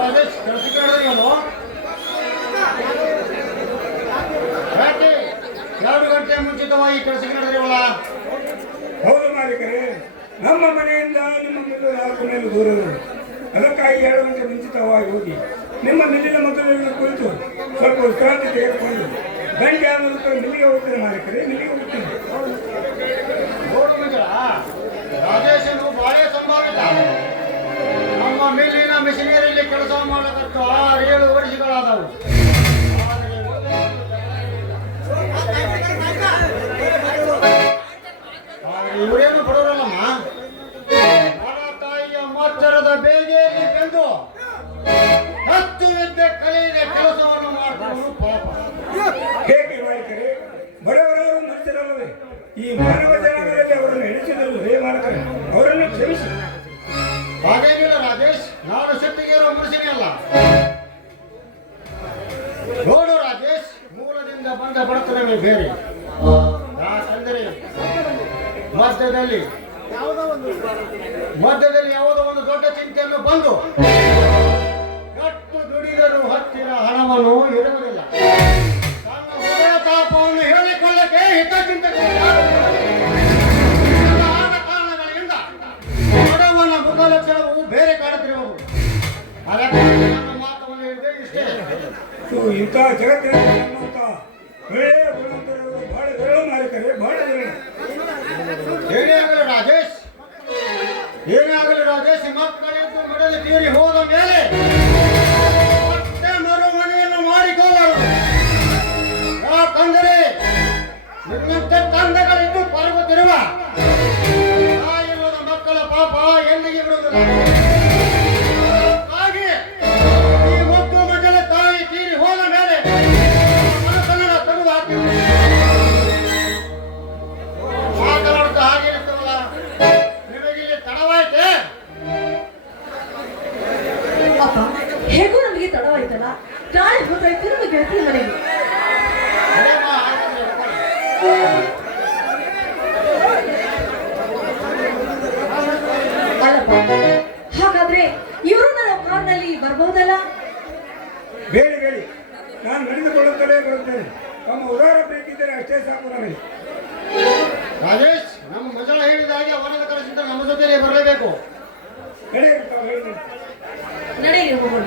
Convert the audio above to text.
ರಾಜೇಶ್ ಕೆಲಸಕ್ಕೆ ಹೇಳಿದ್ರಲ್ಲ ಯಾಕೆ 2 ಗಂಟೆ ಮುಂಚಿತವಾಗಿ ಕೆಲಸಕ್ಕೆ ನಡೆದಿರಲ್ಲ? ಹೌದು ಮಾಲೀಕರೇ, ನಮ್ಮ ಮನೆಯಿಂದ ನಿಮ್ಮ ಮಿಲ್ಲು 4 ಮೈಲು ದೂರ ಇರುವುದು. ಅದಕ್ಕಾಗಿ 2 ಗಂಟೆ ಮುಂಚಿತವಾಗಿ ಹೋಗಿ ನಿಮ್ಮ ಮಿಲ್ಲಿನ ಮಕ್ಕಳಿಗೆ ಕುಳಿತು ಸ್ವಲ್ಪ ವಿಶ್ರಾಂತಿ ತೆಗೆದುಕೊಂಡು ಗಂಟೆ ಆದ ನಂತರ ಮಿಲ್ಲಿಗೆ ಹೋಗ್ತೇನೆ ಮಾಲೀಕರೇ, ಮಿಲ್ಲಿಗೆ ಹೋಗ್ತೀನಿ. ರಾಜೇಶನು ಬಾಳೆ ಸಂಭಾವಿತ. ನಮ್ಮ ಮಿಲ್ಲಿನ ಮಿಷನರಿಯಲ್ಲಿ ಕೆಲಸ ಮಾಡತಕ್ಕ 6-7 ವರ್ಷಗಳಾದವು. ಇವರೇನು ಬಡವರಲ್ಲಮ್ಮ, ತಾಯಿಯ ಮಚ್ಚರದ ಬೇಗೆಯಲ್ಲಿ ಬೆಂದು ಹತ್ತು ವಿದ್ಯೆ ಕಲಿಯದೆ ಕೆಲಸವನ್ನು ಮಾಡುವವರು ಪಾಪ. ಹೇಗೆ ಮಾಲೀಕರೇ, ಬಡವರವರು ಮನುಷ್ಯರಲ್ಲವೇ? ಈ ಮಾನವ ಜನಾಂಗದಲ್ಲಿ ಅವರನ್ನು ಎಣಿಸಿದಲ್ಲವೇ ಮಾಲೀಕರೇ? ಅವರನ್ನು ಕ್ಷಮಿಸಿ. ಹಾಗೇನಿಲ್ಲ ರಾಜೇಶ್, ನಾನು ಶಕ್ತಿಗೇರೋ ಮನುಷ್ಯನೇ ಅಲ್ಲ. ನೋಡು ರಾಜೇಶ್, ಮೂಲದಿಂದ ಬಂದ ಬಡತನವೇ ಬೇರೆ. ಯಾಕಂದರೆ ಮಧ್ಯದಲ್ಲಿ ಯಾವುದೋ ಒಂದು ದೊಡ್ಡ ಚಿಂತೆಯನ್ನು ಬಂದು ಕಟ್ಟು ದುಡಿದರೂ ಹತ್ತಿರ ಹಣವನ್ನು ಇರುವುದಿಲ್ಲ. ತನ್ನ ಹೃದಯ ತಾಪವನ್ನು ಹೇಳಿಕೊಳ್ಳಕ್ಕೆ ಹಿತಚಿಂತಕರಿಂದ ಕಾರಣಗಳಿಂದ ಬಡವನ ಮುಖಲಕ್ಷಣವು ಬೇರೆ ಕಾಣುತ್ತಿರುವುದು. ಅದಕ್ಕೆ ನನ್ನ ಮಾತನ್ನು ಹೇಳಿದೆ ಇಷ್ಟೇ. ಇಂಥ ಜಗತ್ತಿನಲ್ಲಿ ಒಳ್ಳೆಯ ಗುಣವಂತರು ಬಹಳ ವಿರಳ ಮಾಲೀಕರೇ, ಬಹಳ ವಿರಳ. ಏನೇ ಆಗಲಿ ರಾಜೇಶ್, ಏನೇ ಆಗಲಿ ರಾಜೇಶ್, ಮಕ್ಕಳಿದ್ದು ಮಡಲಿ ತೀರಿ ಹೋದ ಮೇಲೆ ಮತ್ತೆ ಮರುಮನೆಯನ್ನು ಮಾಡಿಕೊಳ್ಳರು. ಯಾಕಂದರೆ ನಿನ್ನಂತೆ ತಂದೆಗಳಿದ್ದು ಪರಗುತ್ತಿರುವ ತಾಯಿಲ್ಲದ ಮಕ್ಕಳ ಪಾಪ ಎಲ್ಲಿಗೆ ಬಿಡುವುದಿಲ್ಲ. ಹಾಗೆ ಈ ಒಬ್ಬ ಮಕ್ಕಳ ತಾಯಿ ತೀರಿ ಹೋದ ಮೇಲೆ ಮನಸ್ಸನ್ನ ತೆಗೆದು ಹಾಕಿದ್ರು. ಮಾತನಾಡುತ್ತಾ ಹಾಗೆ ಇರ್ತವಲ್ಲ, ನಿಮಗಿಲ್ಲಿ ತಡವಾಯ್ತೆ? ಅಪ್ಪ, ಹೇಗೂ ನಮಗೆ ತಡವಾಯ್ತಲ್ಲ, ನಾಳೆ ಹೋದ್ರೆ ತಿರುಗಿ ಗೆಳತಿ ಮನೆಗೆ. ಅಲ್ಲಪ್ಪ, ಹಾಗಾದ್ರೆ ಇವರು ನನ್ನ ಕಾರ್ನಲ್ಲಿ ಬರ್ಬಹುದಲ್ಲ? ಬೇಡಿ ಬೇಡಿ, ನಾನು ನಡೆದುಕೊಳ್ಳುತ್ತಲೇ ಬರುತ್ತೇನೆ. ತಮ್ಮ ಉದಾರ ಬೇಕಿದ್ದರೆ ಅಷ್ಟೇ ಸಾಕು ನಮಗೆ. ರಾಜೇಶ್, ನಮ್ಮ ಮಜಳ ಹೇಳಿದ ಹಾಗೆ ಅವನದ ಕರೆಸಿದ್ದ ನಮ್ಮ ಜೊತೆಯಲ್ಲಿ ಬರಲೇಬೇಕು. ನಡೆಯುತ್ತಾ ಹೇಳಿ. ನಡೆಯಿರಿ ಹೋಗೋಣ.